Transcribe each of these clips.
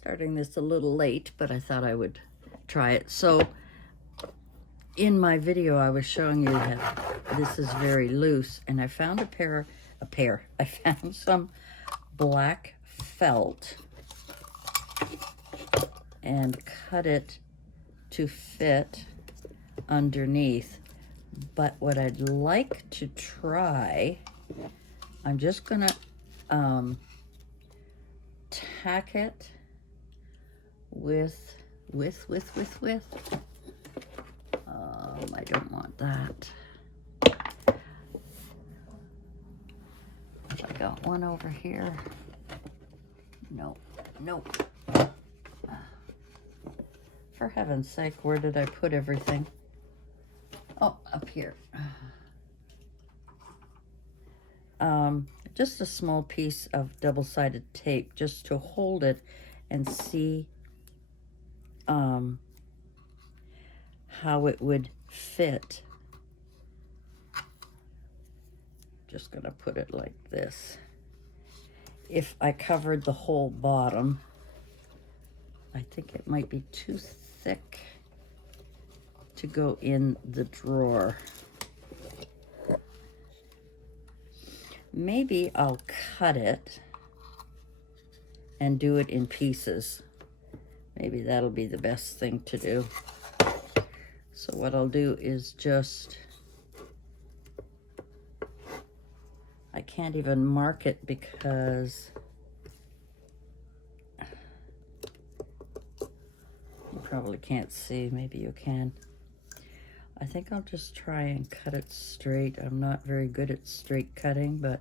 Starting this a little late, but I thought I would try it. So in my video, I was showing you that this is very loose, and I found I found some black felt and cut it to fit underneath. But what I'd like to try, I'm just gonna tack it with. I don't want that. I got one over here. No. For heaven's sake, where did I put everything? Oh, up here. Just a small piece of double-sided tape just to hold it and see how it would fit. Just gonna put it like this. If I covered the whole bottom, I think it might be too thick to go in the drawer. Maybe I'll cut it and do it in pieces. Maybe that'll be the best thing to do. So what I'll do is just, I can't even mark it because you probably can't see. Maybe you can. I think I'll just try and cut it straight. I'm not very good at straight cutting, but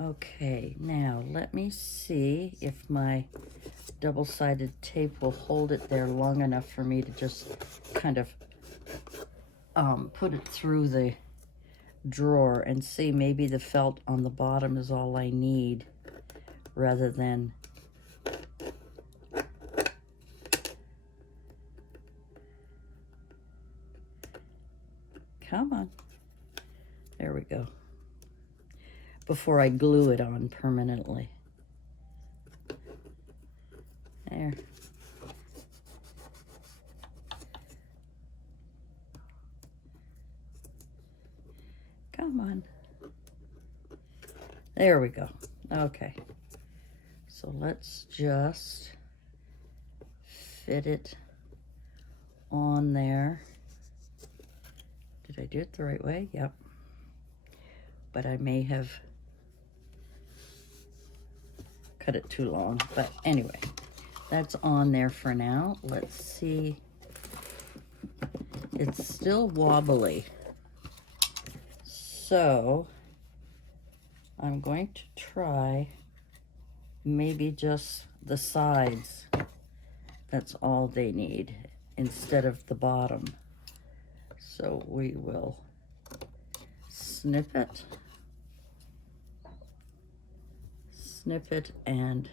okay, now let me see if my double-sided tape will hold it there long enough for me to just kind of put it through the drawer and see. Maybe the felt on the bottom is all I need rather than come on. There we go. Before I glue it on permanently. There. Come on. There we go. Okay. So let's just fit it on there. Did I do it the right way? Yep. But I may have cut it too long. But anyway, that's on there for now. Let's see. It's still wobbly. So I'm going to try maybe just the sides. That's all they need instead of the bottom. So we will snip it and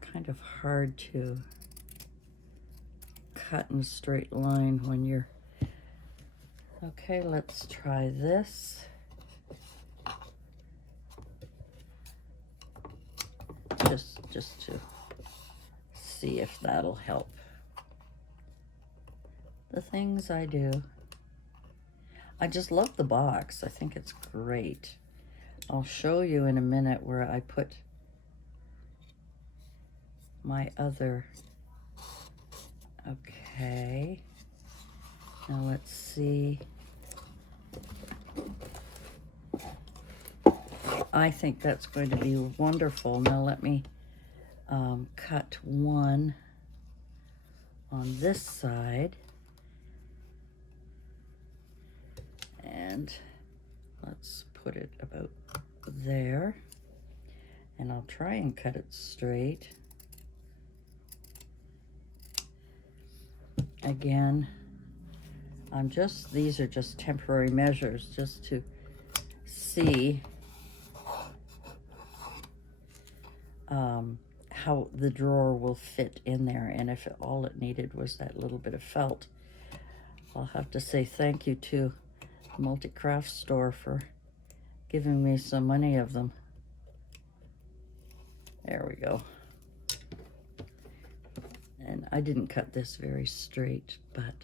kind of hard to cut in a straight line when you're, okay, let's try this. Just to see if that'll help. The things I do. I just love the box. I think it's great. I'll show you in a minute where I put my other. Okay. Now let's see. I think that's going to be wonderful. Now let me cut one on this side. And let's put it about there. And I'll try and cut it straight. Again, these are just temporary measures just to see how the drawer will fit in there. And if all it needed was that little bit of felt, I'll have to say thank you to Multi-Craft Store for giving me so many of them. There we go. And I didn't cut this very straight, but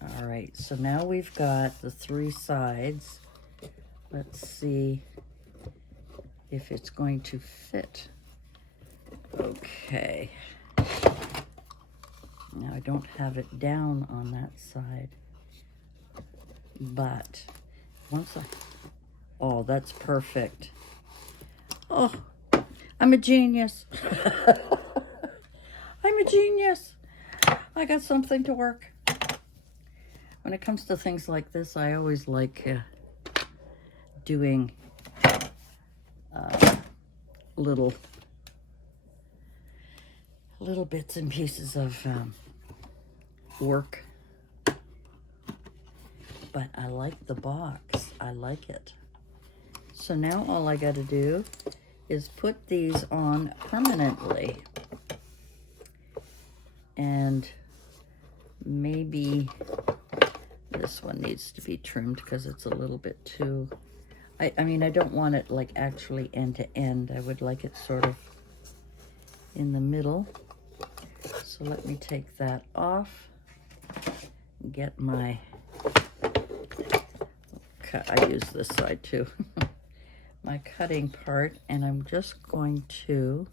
all right, so now we've got the 3 sides. Let's see if it's going to fit. Okay. Now I don't have it down on that side, but once oh, that's perfect. Oh, I'm a genius. I'm a genius. I got something to work. When it comes to things like this, I always like doing little bits and pieces of work. But I like the box. I like it. So now all I got to do is put these on permanently. And maybe this one needs to be trimmed because it's a little bit too... I mean, I don't want it like actually end to end. I would like it sort of in the middle. So let me take that off. Get my... I use this side too. My cutting part, and I'm just going to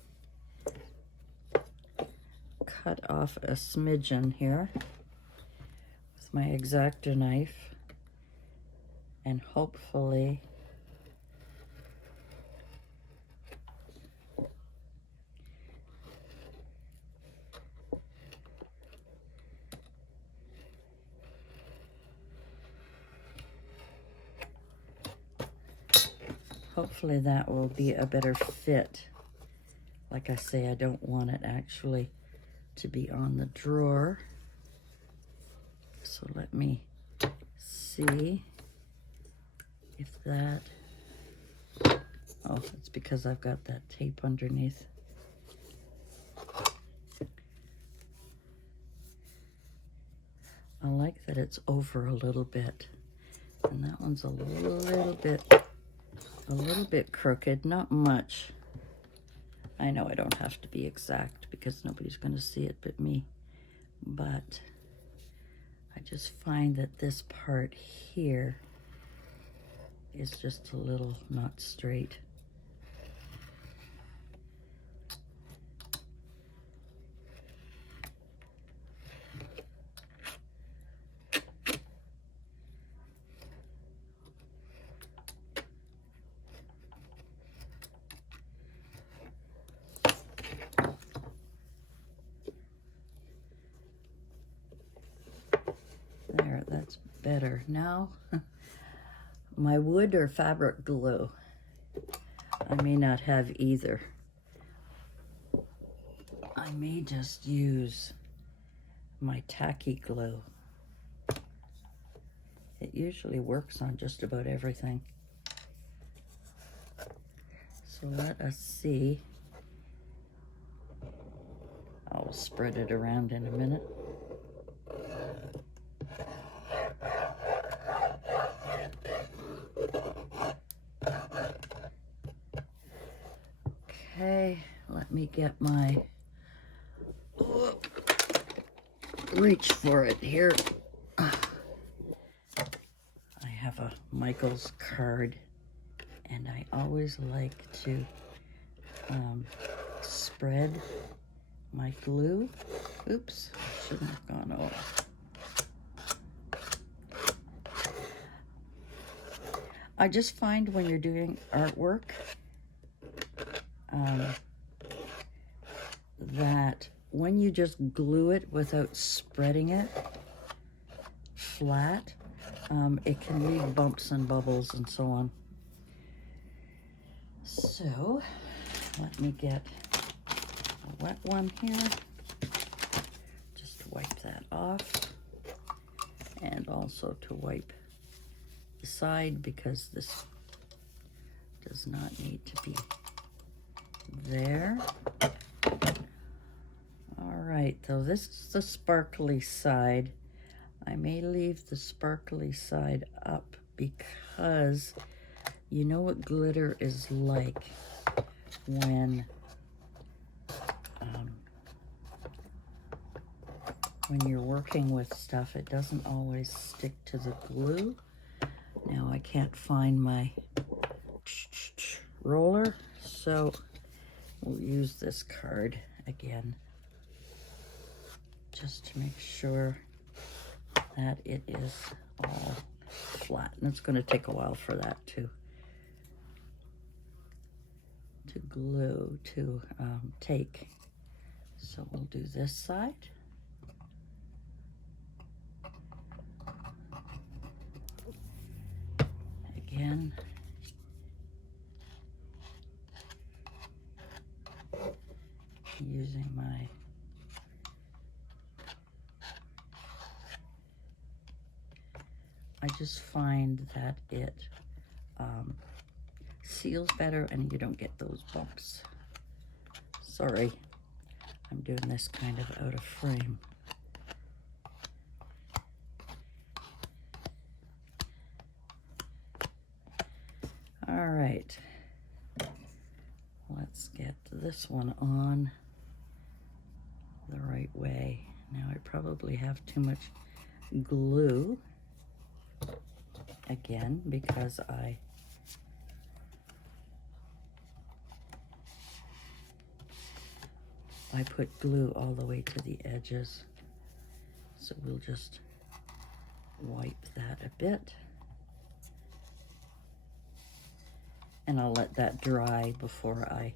cut off a smidgen here with my X-Acto knife, and hopefully that will be a better fit. Like I say, I don't want it actually to be on the drawer. So let me see if that... Oh, it's because I've got that tape underneath. I like that it's over a little bit. And that one's a little bit crooked, not much. I know I don't have to be exact because nobody's going to see it but me. But I just find that this part here is just a little not straight. There, that's better. Now, my wood or fabric glue. I may not have either. I may just use my tacky glue. It usually works on just about everything. So let us see. I'll spread it around in a minute. Okay, let me get my... reach for it here. I have a Michaels card, and I always like to spread my glue. Oops, shouldn't have gone over. I just find when you're doing artwork that when you just glue it without spreading it flat, it can leave bumps and bubbles and so on. So let me get a wet one here, just to wipe that off, and also to wipe the side because this does not need to be there. All right, so this is the sparkly side. I may leave the sparkly side up because you know what glitter is like when you're working with stuff. It doesn't always stick to the glue. Now I can't find my roller, so we'll use this card again just to make sure that it is all flat. And it's going to take a while for that to glue, to take. So we'll do this side. Again. Using my I just find that it seals better and you don't get those bumps. Sorry, I'm doing this kind of out of frame. All right, let's get this one on the right way. Now I probably have too much glue again because I put glue all the way to the edges. So we'll just wipe that a bit. And I'll let that dry before I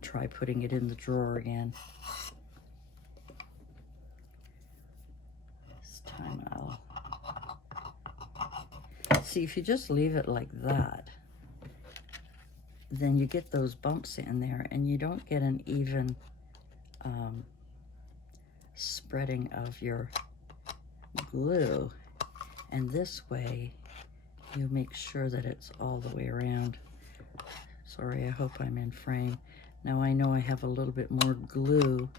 try putting it in the drawer again. This time I'll... See, if you just leave it like that, then you get those bumps in there and you don't get an even spreading of your glue. And this way, you make sure that it's all the way around. Sorry, I hope I'm in frame. Now I know I have a little bit more glue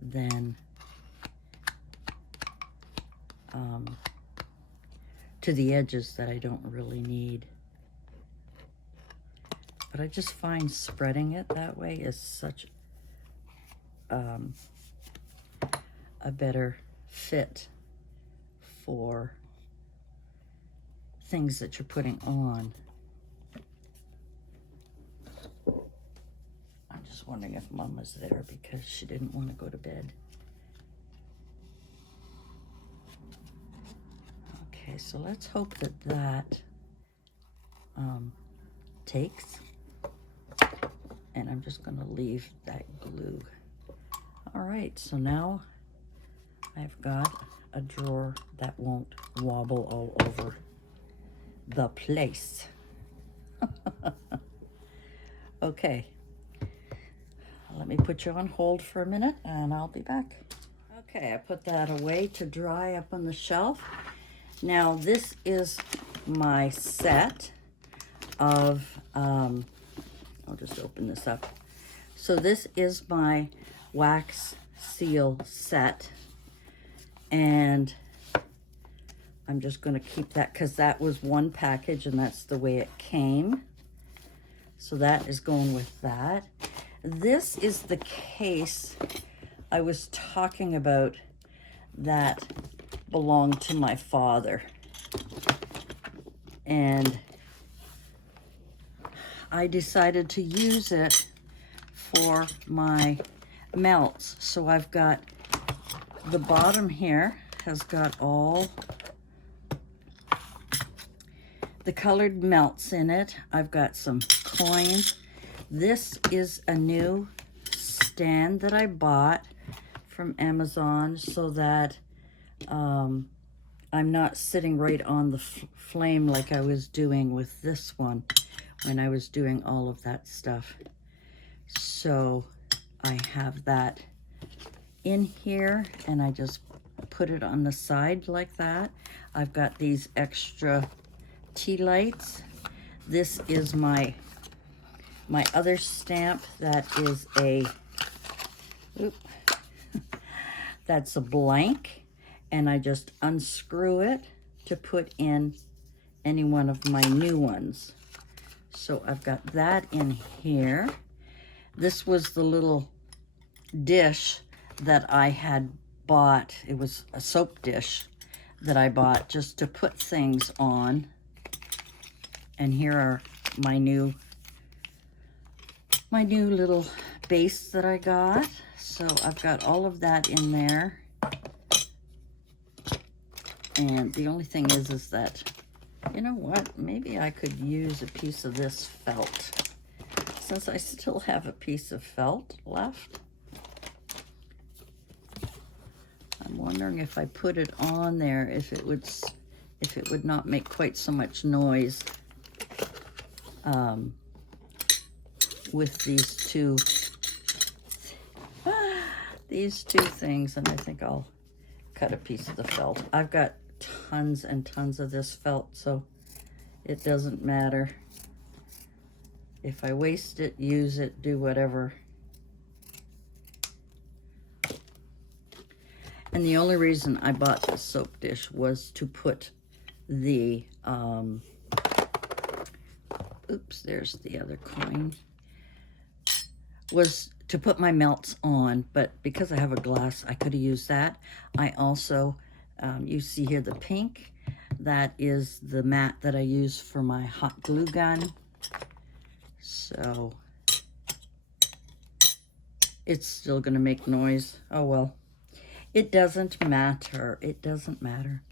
than to the edges that I don't really need. But I just find spreading it that way is such a better fit for things that you're putting on. I'm just wondering if Mom was there because she didn't want to go to bed. Okay, so let's hope that that takes. And I'm just going to leave that glue. All right, so now I've got a drawer that won't wobble all over the place. Okay, let me put you on hold for a minute and I'll be back. Okay, I put that away to dry up on the shelf. Now this is my set of, I'll just open this up. So this is my wax seal set, and I'm just going to keep that because that was one package and that's the way it came. So that is going with that. This is the case I was talking about that belonged to my father. And I decided to use it for my melts. So I've got the bottom here has got all the colored melts in it. I've got some coins. This is a new stand that I bought from Amazon so that I'm not sitting right on the flame like I was doing with this one when I was doing all of that stuff. So I have that in here and I just put it on the side like that. I've got these extra tea lights. This is my other stamp that is a, that's a blank, and I just unscrew it to put in any one of my new ones. So I've got that in here. This was the little dish that I had bought. It was a soap dish that I bought just to put things on. And here are my new little base that I got. So I've got all of that in there. And the only thing is that, you know what? Maybe I could use a piece of this felt, since I still have a piece of felt left. I'm wondering if I put it on there, if it would not make quite so much noise with these two things. And I think I'll cut a piece of the felt. I've got tons and tons of this felt, so it doesn't matter. If I waste it, use it, do whatever. And the only reason I bought this soap dish was to put the, oops, there's the other coin, was to put my melts on, but because I have a glass, I could have used that. I also, you see here the pink, that is the mat that I use for my hot glue gun. So it's still gonna make noise. Oh well, it doesn't matter. It doesn't matter.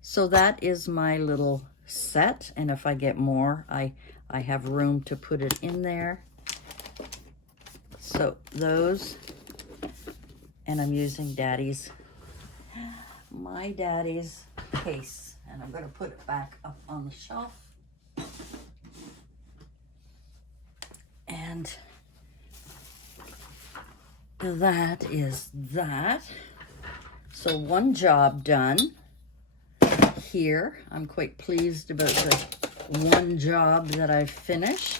So that is my little set, and if I get more, I have room to put it in there. So those, and I'm using my daddy's case, and I'm going to put it back up on the shelf. And that is that. So one job done here. I'm quite pleased about the one job that I've finished.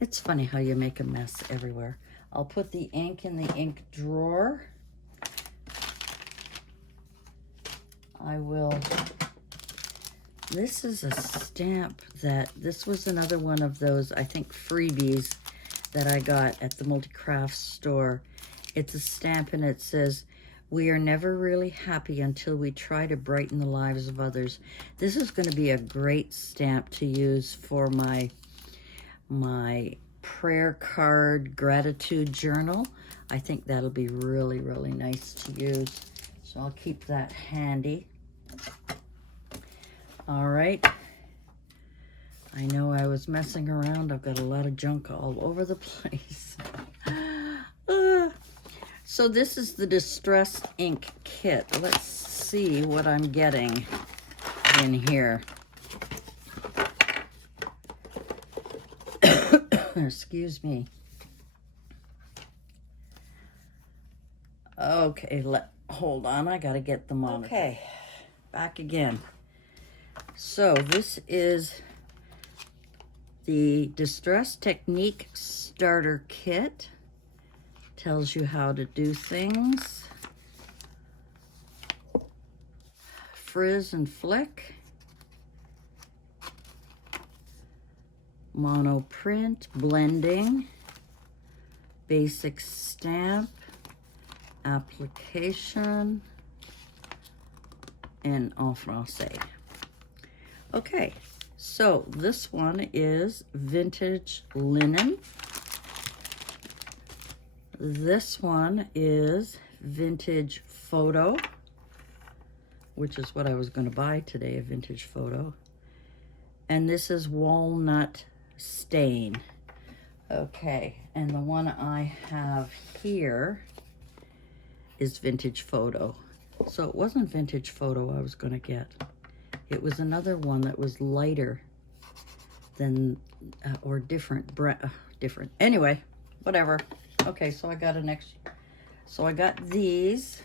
It's funny how you make a mess everywhere. I'll put the ink in the ink drawer. I will, this is a stamp this was another one of those, I think, freebies that I got at the Multicraft store. It's a stamp and it says, "We are never really happy until we try to brighten the lives of others." This is going to be a great stamp to use for my prayer card gratitude journal. I think that'll be really, really nice to use. So I'll keep that handy. All right. I know I was messing around. I've got a lot of junk all over the place. So this is the Distress Ink kit. Let's see what I'm getting in here. Excuse me. Okay, hold on. I gotta get them on. Okay, back again. So this is the Distress Technique Starter Kit. Tells you how to do things. Frizz and flick. Mono print, blending, basic stamp, application, and en français. Okay, so this one is vintage linen. This one is vintage photo, which is what I was going to buy today, a vintage photo. And this is walnut stain. Okay, and the one I have here is vintage photo. So it wasn't vintage photo I was going to get. It was another one that was lighter than, or different. Anyway, whatever. Okay, so I got so I got these.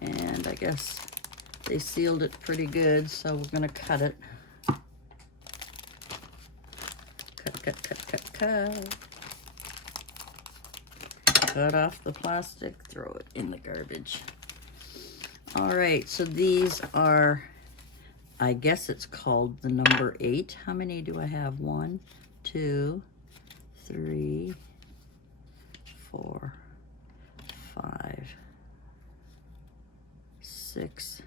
And I guess they sealed it pretty good, so we're gonna cut it. Cut. cut off the plastic, throw it in the garbage. All right, so these are, I guess it's called the number 8. How many do I have? 1, 2, 3, 4, 5, 6,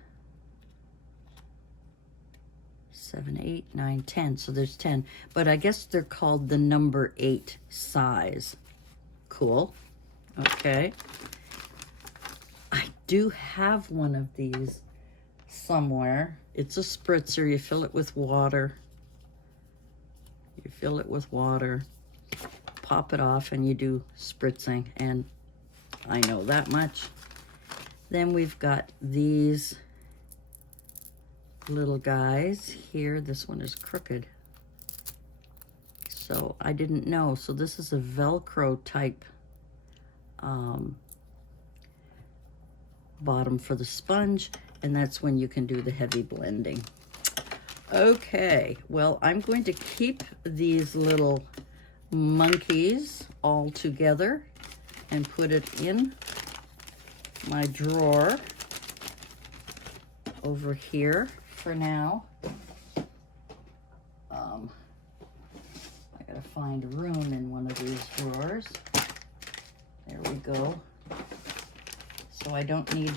7, 8, 9, 10. So there's 10. But I guess they're called the number 8 size. Cool. Okay. I do have one of these somewhere. It's a spritzer. You fill it with water. You fill it with water. Pop it off and you do spritzing. And I know that much. Then we've got these little guys here. This one is crooked, so I didn't know. So this is a Velcro type bottom for the sponge, and that's when you can do the heavy blending. Okay, well, I'm going to keep these little monkeys all together and put it in my drawer over here for now. I gotta find room in one of these drawers. There we go. So I don't need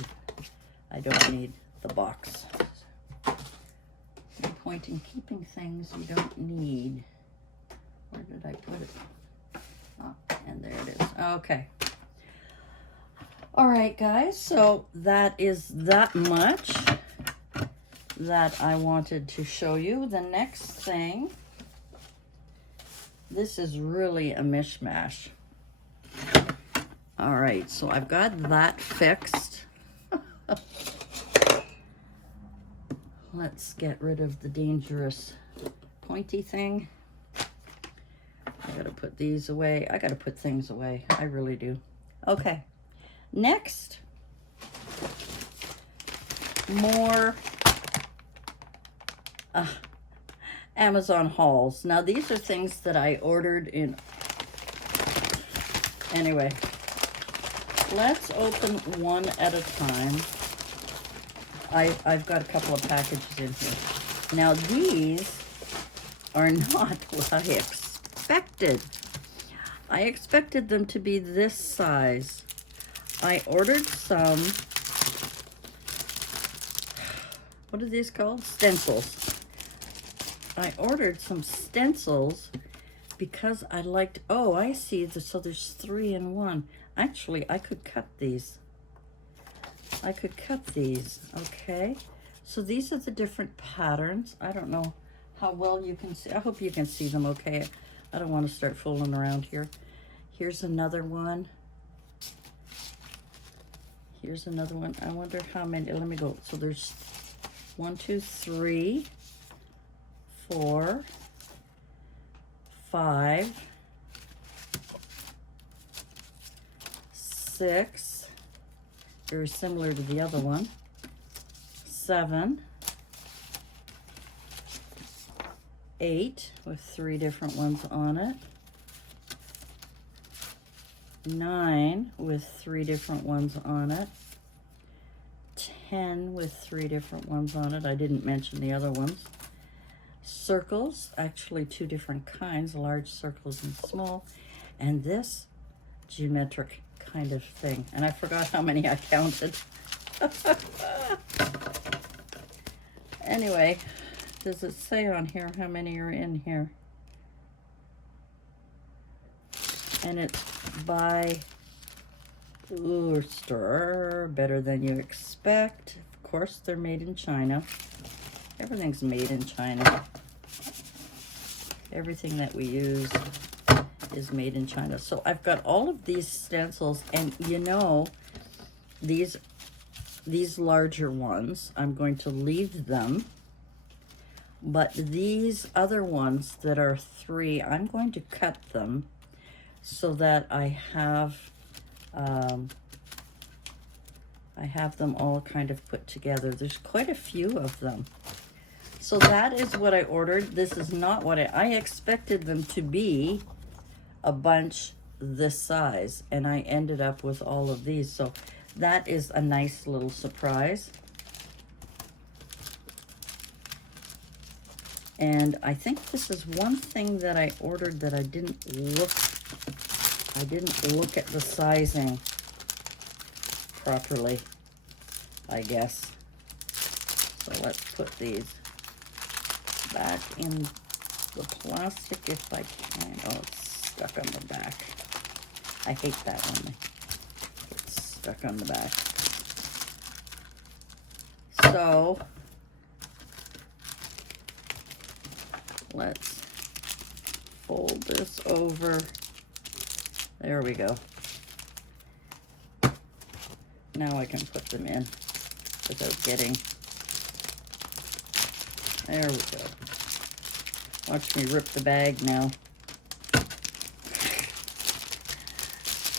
the box. No point in keeping things you don't need. Where did I put it? Oh, and there it is. Okay. All right, guys, so that is that much that I wanted to show you. The next thing, this is really a mishmash. All right, so I've got that fixed. Let's get rid of the dangerous pointy thing. I gotta put these away. I gotta put things away. I really do. Okay, next, more Amazon hauls. Now these are things that I ordered in. Anyway, let's open one at a time. I've got a couple of packages in here. Now these are not what I expected. I expected them to be this size. I ordered some, what are these called? Stencils. I ordered some stencils because I liked, oh, I see, so there's 3 in 1. Actually, I could cut these. I could cut these, okay? So these are the different patterns. I don't know how well you can see. I hope you can see them okay. I don't want to start fooling around here. Here's another one. Here's another one. I wonder how many, let me go. So there's 1, 2, 3, 4, 5, 6, very similar to the other one, 7, 8 with 3 different ones on it, 9 with 3 different ones on it, 10 with 3 different ones on it. I didn't mention the other ones. Circles, actually 2 different kinds, large circles and small, and this geometric kind of thing. And I forgot how many I counted. Anyway, does it say on here how many are in here? And it's by Urster, Better Than You Expect. Of course, they're made in China. Everything's made in China. Everything that we use is made in China. So I've got all of these stencils, and you know, these larger ones, I'm going to leave them. But these other ones that are 3, I'm going to cut them so that I have them all kind of put together. There's quite a few of them. So that is what I ordered. This is not what I expected them to be a bunch this size, and I ended up with all of these. So that is a nice little surprise. And I think this is one thing that I ordered that I didn't look at the sizing properly, I guess. So let's put these back in the plastic if I can. Oh, it's stuck on the back. I hate that when it's stuck on the back. So let's fold this over. There we go. Now I can put them in without getting. There we go. Watch me rip the bag now.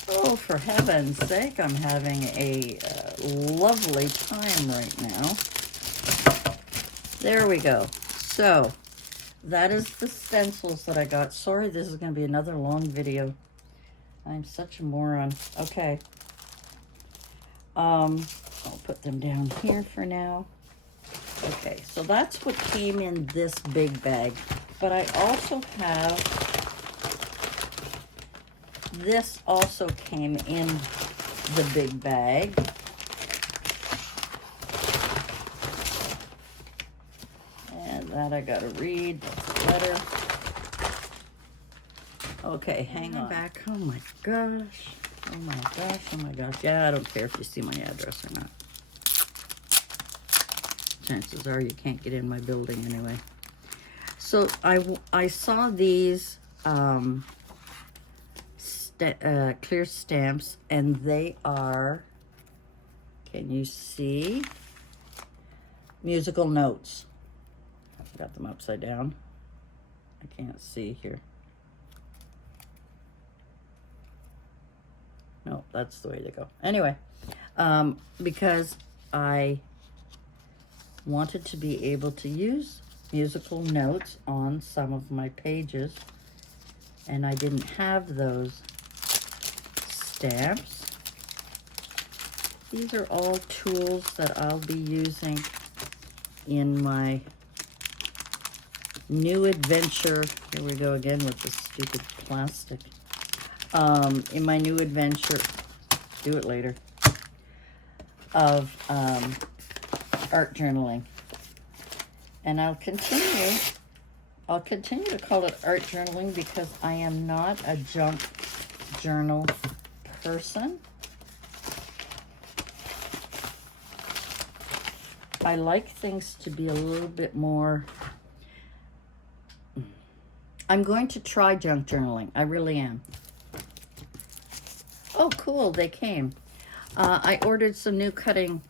Oh, for heaven's sake, I'm having a lovely time right now. There we go. So, that is the stencils that I got. Sorry, this is going to be another long video. I'm such a moron. Okay. I'll put them down here for now. Okay, so that's what came in this big bag. But I also have, this also came in the big bag. And that I gotta read, that's a letter. Okay, hang on. Back. Oh my gosh. Oh my gosh, oh my gosh. Yeah, I don't care if you see my address or not. Chances are you can't get in my building anyway. So I saw these clear stamps, and they are, can you see? Musical notes. I've got them upside down. I can't see here. No, that's the way they go. Anyway, because I wanted to be able to use musical notes on some of my pages, and I didn't have those stamps. These are all tools that I'll be using in my new adventure. Here we go again with this stupid plastic. In my new adventure, do it later, of art journaling. And I'll continue to call it art journaling because I am not a junk journal person. I like things to be a little bit more. I'm going to try junk journaling. I really am. Oh, cool, they came. I ordered some new cutting.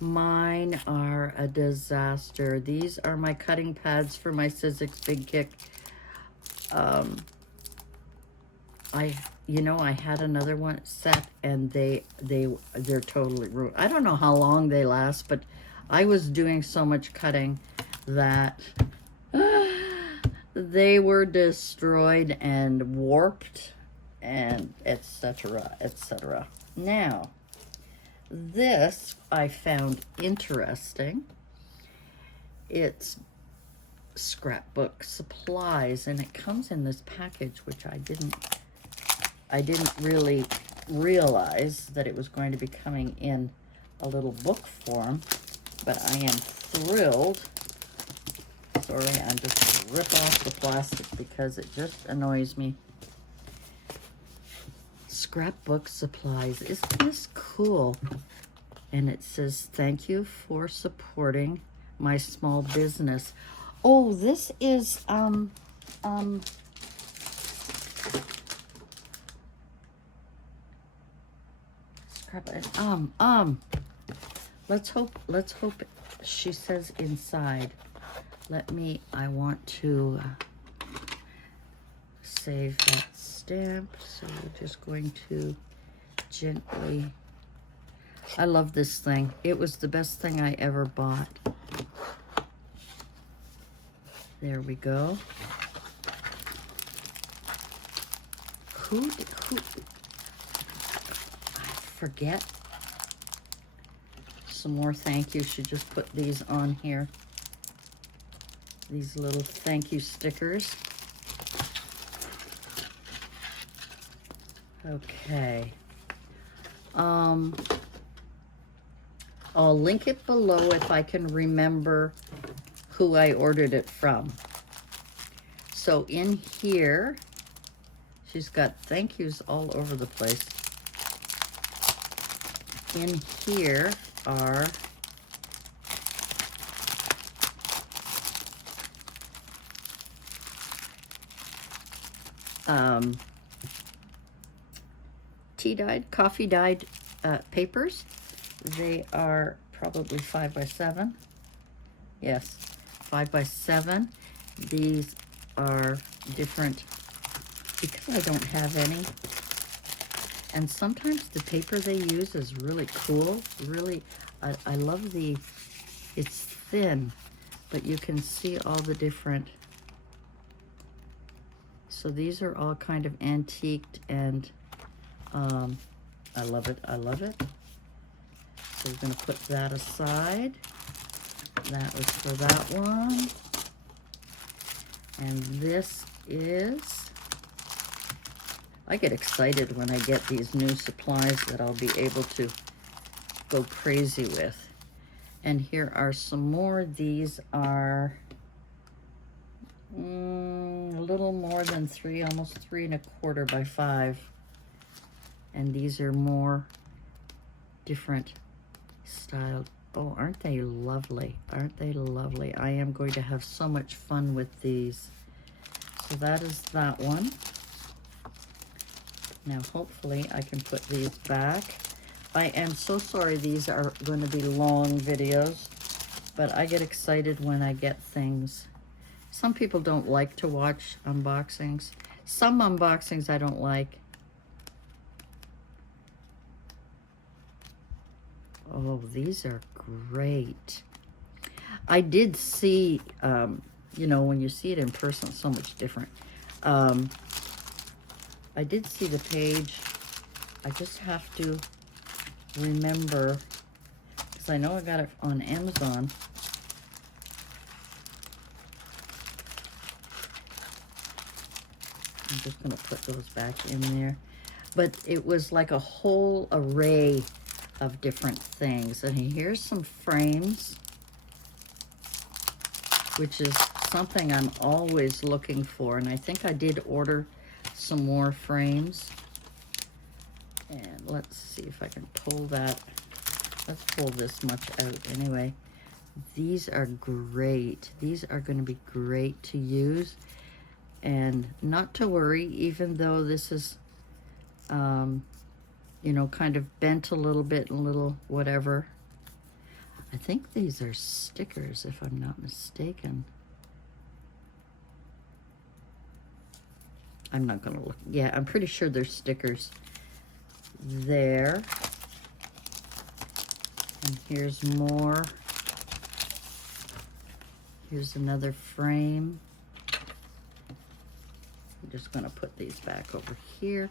Mine are a disaster. These are my cutting pads for my Sizzix Big Kick. I had another one set, and they're totally ruined. I don't know how long they last, but I was doing so much cutting that they were destroyed and warped, and etc., etc. Now, this I found interesting. It's scrapbook supplies, and it comes in this package, which I didn't really realize that it was going to be coming in a little book form, but I am thrilled. Sorry, I'm just going to rip off the plastic because it just annoys me. Scrapbook supplies. Isn't this cool? And it says, thank you for supporting my small business. Oh, this is, let's hope she says inside. I want to save that stamp, so we're just going to gently. I love this thing. It was the best thing I ever bought. There we go. who, I forget. Some more thank you. Should just put these on here. These little thank you stickers. Okay. I'll link it below if I can remember who I ordered it from. So in here, she's got thank yous all over the place. In here are tea-dyed, coffee-dyed papers. They are probably 5 by 7. Yes, 5 by 7. These are different because I don't have any. And sometimes the paper they use is really cool. Really, I love it's thin, but you can see all the different. So these are all kind of antiqued, and I love it. I love it. So we're going to put that aside. That was for that one. And this is, I get excited when I get these new supplies that I'll be able to go crazy with. And here are some more. These are a little more than 3, almost 3 1/4 by 5. And these are more different styled. Oh, aren't they lovely? Aren't they lovely? I am going to have so much fun with these. So that is that one. Now, hopefully, I can put these back. I am so sorry these are going to be long videos, but I get excited when I get things. Some people don't like to watch unboxings. Some unboxings I don't like. Oh, these are great. I did see, you know, when you see it in person, it's so much different. I did see the page. I just have to remember, because I know I got it on Amazon. I'm just going to put those back in there. But it was like a whole array of different things. And here's some frames, which is something I'm always looking for. And I think I did order some more frames. And let's see if I can pull that. Let's pull this much out anyway. These are great. These are going to be great to use. And not to worry, even though this is, you know, kind of bent a little bit, a little whatever. I think these are stickers, if I'm not mistaken. I'm not going to look. Yeah, I'm pretty sure they're stickers. There. And here's more. Here's another frame. I'm just going to put these back over here.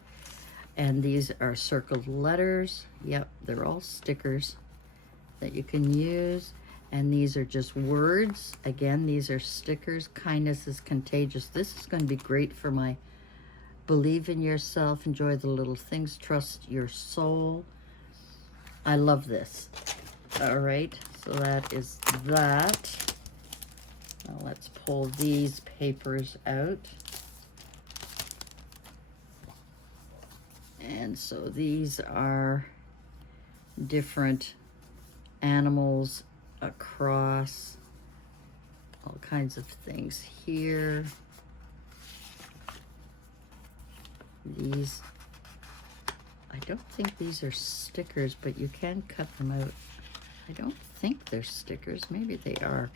And these are circled letters. Yep, they're all stickers that you can use. And these are just words. Again, these are stickers. Kindness is contagious. This is going to be great for my believe in yourself, enjoy the little things, trust your soul. I love this. All right, so that is that. Now let's pull these papers out. And so these are different animals across all kinds of things here. These, I don't think these are stickers, but you can cut them out. I don't think they're stickers. Maybe they are.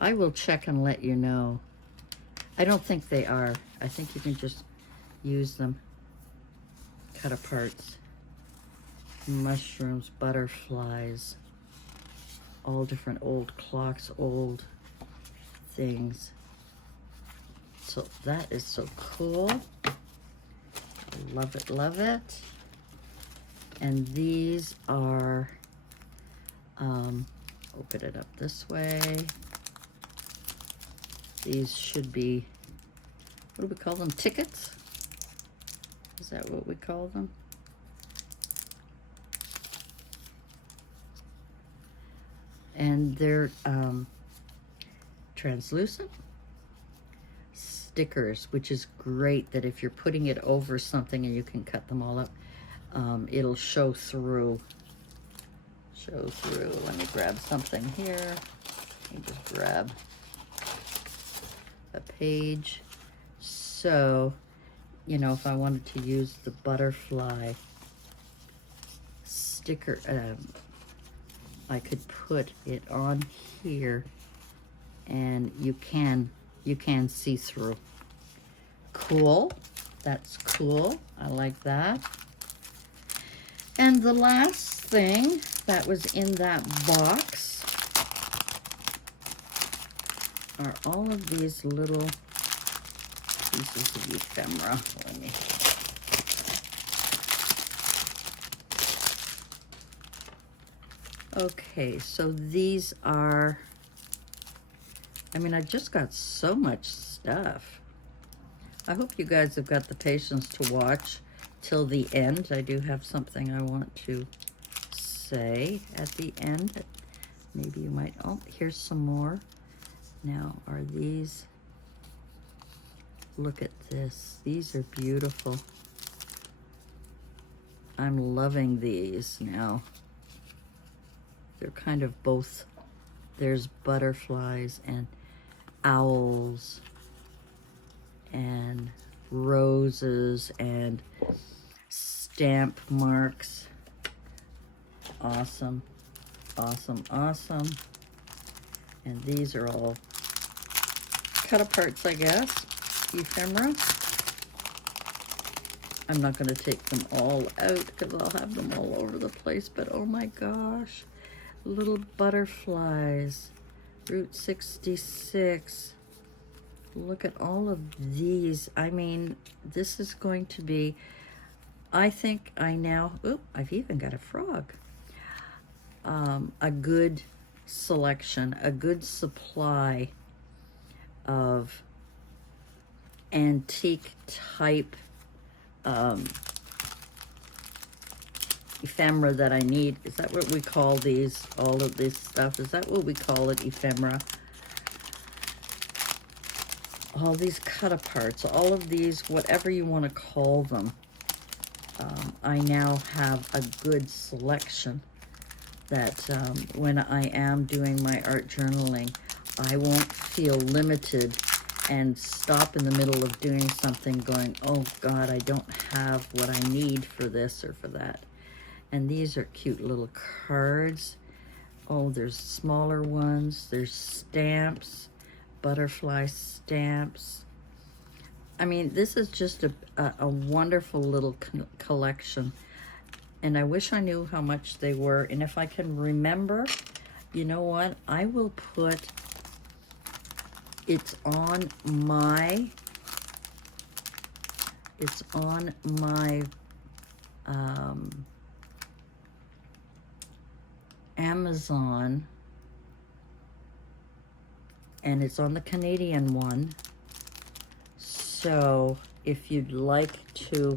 I will check and let you know. I don't think they are. I think you can just use them. Cut aparts. Mushrooms, butterflies, all different old clocks, old things. So that is so cool. Love it, love it. And these are, open it up this way. These should be, what do we call them? Tickets? Is that what we call them? And they're translucent stickers, which is great that if you're putting it over something and you can cut them all up, it'll show through. Let me grab something here. Let me just grab a page. So, you know, if I wanted to use the butterfly sticker, I could put it on here, and you can see through. Cool. That's cool. I like that. And the last thing that was in that box are all of these little pieces of ephemera. Let me. Okay, so these are, I mean, I just got so much stuff. I hope you guys have got the patience to watch till the end. I do have something I want to say at the end. Maybe you might, oh, here's some more. Now, are these, look at this. These are beautiful. I'm loving these now. They're kind of both, there's butterflies and owls and roses and stamp marks. Awesome, awesome, awesome. And these are all cut aparts, I guess, ephemera. I'm not going to take them all out because I'll have them all over the place, but oh my gosh. Little butterflies, Route 66. Look at all of these. I mean, this is going to be, I think I now, oh, I've even got a frog. A good selection, a good supply of antique type ephemera that I need. Is that what we call these? All of this stuff, is that what we call it, ephemera? All these cut aparts, all of these, whatever you want to call them. I now have a good selection that when I am doing my art journaling, I won't feel limited and stop in the middle of doing something going, oh God, I don't have what I need for this or for that. And these are cute little cards. Oh, there's smaller ones. There's stamps, butterfly stamps. I mean, this is just a wonderful little collection. And I wish I knew how much they were. And if I can remember, you know what? I will put, it's on my Amazon, and it's on the Canadian one. So if you'd like to,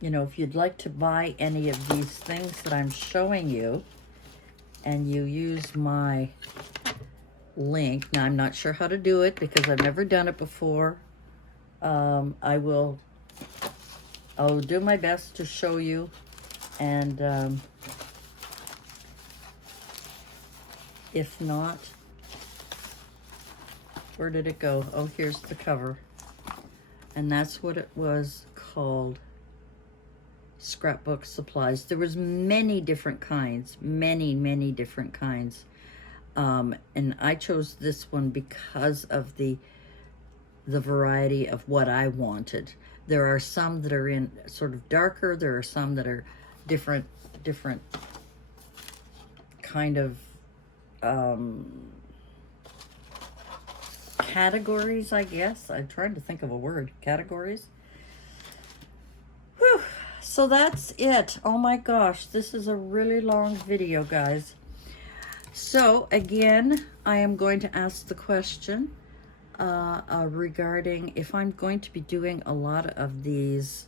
you know, if you'd like to buy any of these things that I'm showing you, and you use my link, now I'm not sure how to do it because I've never done it before. I'll do my best to show you, and if not, where did it go? Oh, here's the cover. And that's what it was called, Scrapbook Supplies. There was many different kinds, many different kinds. And I chose this one because of the variety of what I wanted. There are some that are in sort of darker, there are some that are different kind of categories, I guess. I'm trying to think of a word. Categories. So that's it. Oh my gosh, this is a really long video, guys. So again, I am going to ask the question regarding if I'm going to be doing a lot of these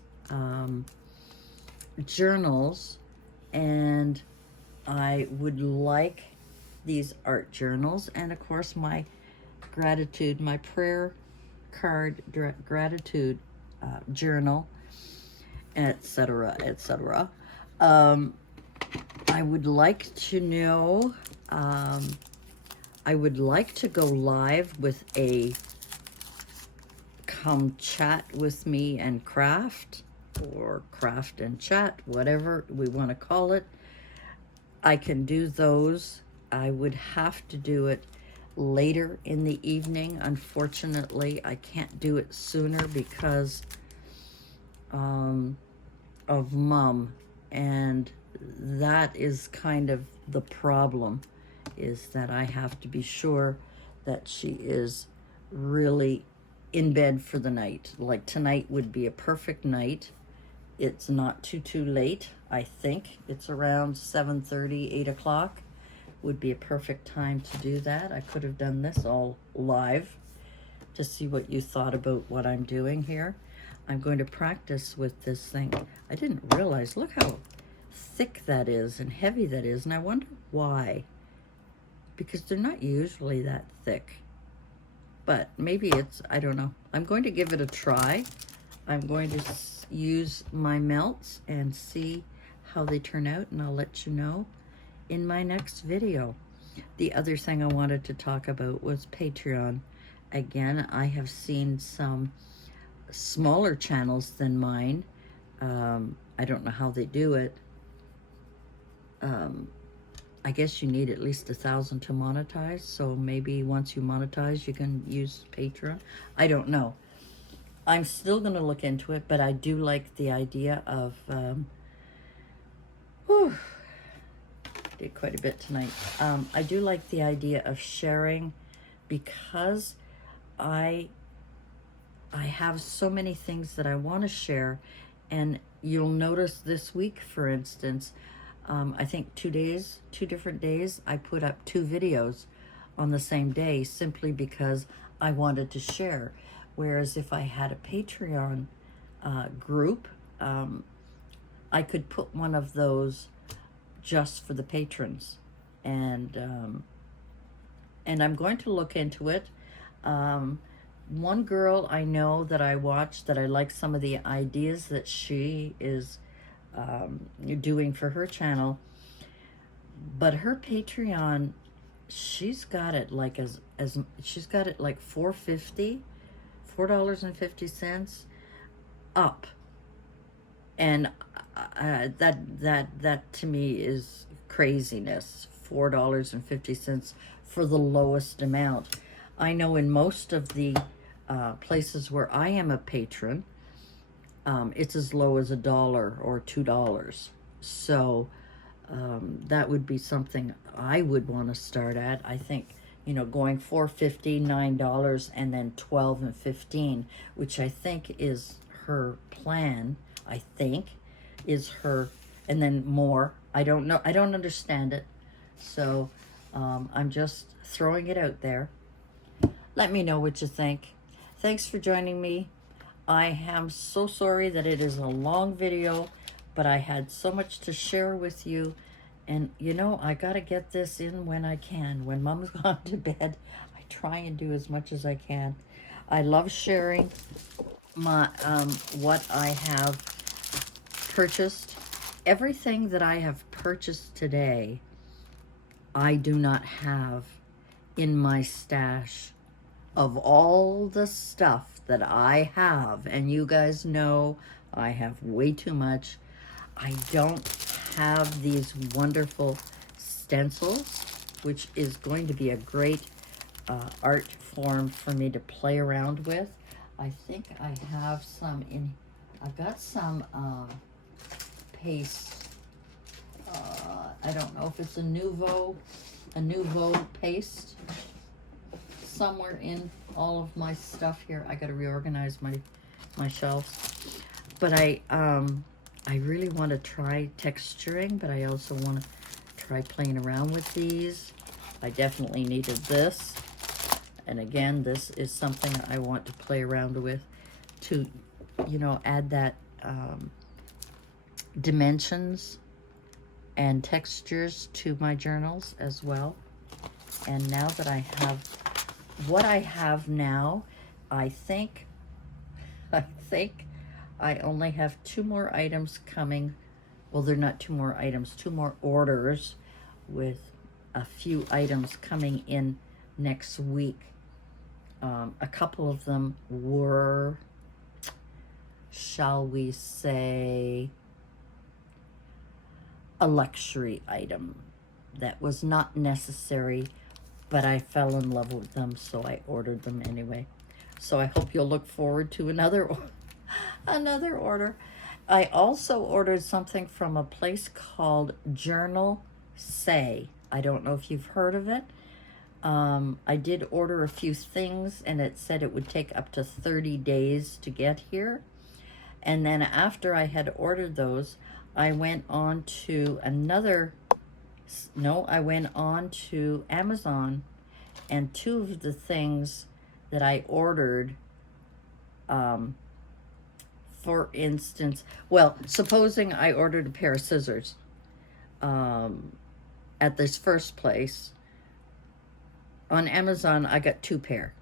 journals, and I would like these art journals, and of course my gratitude, my prayer card gratitude journal, etc., etc. I would like to know, I would like to go live with a come chat with me and craft, or craft and chat, whatever we want to call it. I can do those. I would have to do it later in the evening. Unfortunately, I can't do it sooner because of Mom, and that is kind of the problem, is that I have to be sure that she is really in bed for the night. Like tonight would be a perfect night. It's not too late. I think it's around 7:30, 8 o'clock would be a perfect time to do that. I could have done this all live to see what you thought about what I'm doing here. I'm going to practice with this thing. I didn't realize, look how thick that is and heavy that is, and I wonder why. Because they're not usually that thick. But maybe it's, I don't know. I'm going to give it a try. I'm going to use my melts and see how they turn out, and I'll let you know in my next video. The other thing I wanted to talk about was Patreon. Again, I have seen some smaller channels than mine. I don't know how they do it. I guess you need at least 1,000 to monetize, so maybe once you monetize you can use Patreon. I don't know. I'm still going to look into it, but I do like the idea of did quite a bit tonight. I do like the idea of sharing, because I have so many things that I want to share, and you'll notice this week, for instance, I think 2 different days, I put up 2 videos on the same day simply because I wanted to share. Whereas if I had a Patreon group, I could put one of those just for the patrons, and I'm going to look into it. One girl I know that I watch, that I like some of the ideas that she is doing for her channel, but her Patreon, she's got it like as she's got it like $4.50 up, and that to me is craziness. $4.50 for the lowest amount. I know in most of the places where I am a patron, it's as low as $1 or $2. So that would be something I would want to start at. I think, you know, going $4.50, $9, and then $12 and $15, which I think is her plan. I think is her, and then more. I don't know. I don't understand it. So I'm just throwing it out there. Let me know what you think. Thanks for joining me. I am so sorry that it is a long video, but I had so much to share with you. And, you know, I got to get this in when I can. When Mom's gone to bed, I try and do as much as I can. I love sharing my what I have purchased. Everything that I have purchased today, I do not have in my stash. Of all the stuff that I have, and you guys know I have way too much, I don't have these wonderful stencils, which is going to be a great art form for me to play around with. I think I have some in, I've got some paste. I don't know if it's a Nouveau paste. Somewhere in all of my stuff here. I got to reorganize my shelves. But I I really want to try texturing, but I also want to try playing around with these. I definitely needed this. And again, this is something I want to play around with to, you know, add that dimensions and textures to my journals as well. And now that I have what I have now, I think I only have 2 more items coming. Well, they're not 2 more items, 2 more orders with a few items coming in next week. A couple of them were, shall we say, a luxury item that was not necessary, but I fell in love with them, so I ordered them anyway. So I hope you'll look forward to another order. I also ordered something from a place called Journal Say. I don't know if you've heard of it. I did order a few things, and it said it would take up to 30 days to get here. And then after I had ordered those, I went on to I went on to Amazon, and 2 of the things that I ordered, for instance, well, supposing I ordered a pair of scissors at this first place, on Amazon I got 2 pair,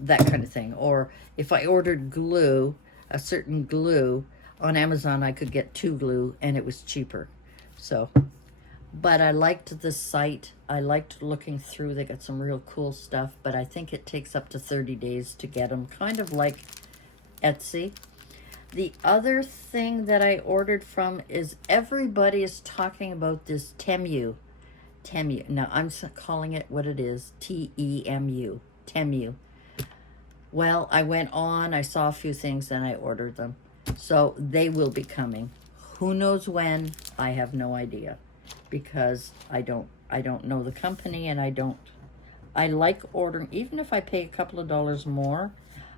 that kind of thing. Or if I ordered glue, a certain glue, on Amazon I could get 2 glue and it was cheaper. So, but I liked the site. I liked looking through. They got some real cool stuff, but I think it takes up to 30 days to get them, kind of like Etsy. The other thing that I ordered from is, everybody is talking about this Temu. Temu. Now, I'm calling it what it is, T-E-M-U. Temu. Well, I went on, I saw a few things, and I ordered them. So they will be coming. Who knows when? I have no idea, because I don't know the company, and I like ordering, even if I pay a couple of dollars more,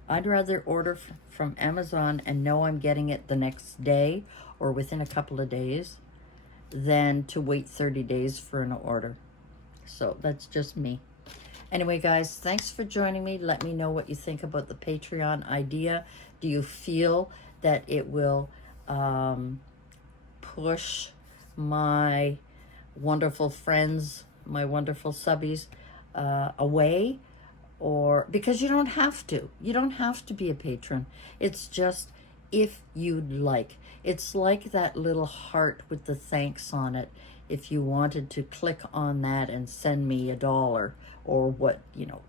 I'd rather order from Amazon and know I'm getting it the next day or within a couple of days than to wait 30 days for an order. So that's just me. Anyway, guys, thanks for joining me. Let me know what you think about the Patreon idea. Do you feel that it will push my wonderful friends, my wonderful subbies away? Or, because you don't have to. You don't have to be a patron. It's just if you'd like. It's like that little heart with the thanks on it. If you wanted to click on that and send me $1 or $20,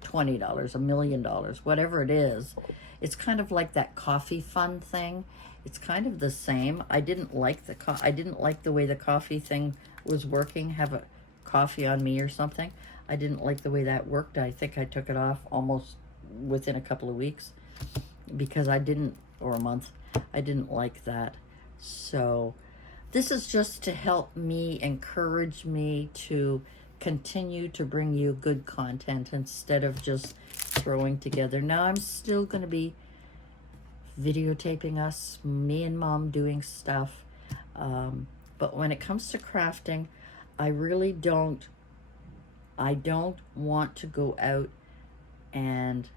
$1 million, whatever it is. It's kind of like that coffee fund thing. It's kind of the same. I didn't like the way the coffee thing was working. Have a coffee on me or something. I didn't like the way that worked. I think I took it off almost within a couple of weeks because or a month, I didn't like that. So this is just to help me, encourage me to continue to bring you good content instead of just throwing together. Now I'm still going to be videotaping us, me and Mom doing stuff. But when it comes to crafting, I don't want to go out and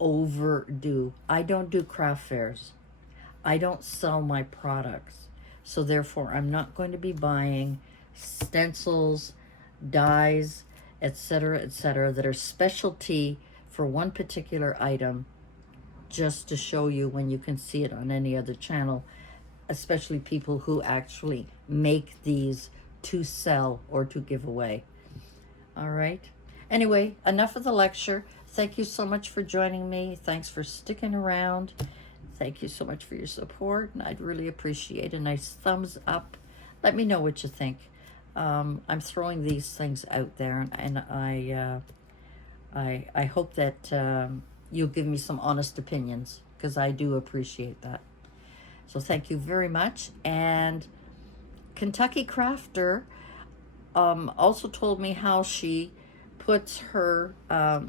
overdo. I don't do craft fairs. I don't sell my products. So therefore, I'm not going to be buying stencils, dies, etc., that are specialty for one particular item just to show you when you can see it on any other channel, especially people who actually make these to sell or to give away. All right. Anyway, enough of the lecture. Thank you so much for joining me. Thanks for sticking around. Thank you so much for your support, and I'd really appreciate a nice thumbs up. Let me know what you think. I'm throwing these things out there, and I hope that you'll give me some honest opinions, because I do appreciate that. So thank you very much. And Kentucky Crafter also told me how she puts her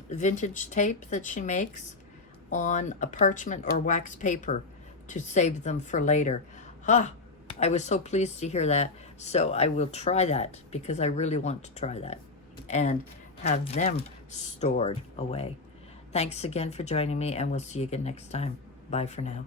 vintage tape that she makes on a parchment or wax paper to save them for later. I was so pleased to hear that. So I will try that because I really want to try that and have them stored away. Thanks again for joining me, and we'll see you again next time. Bye for now.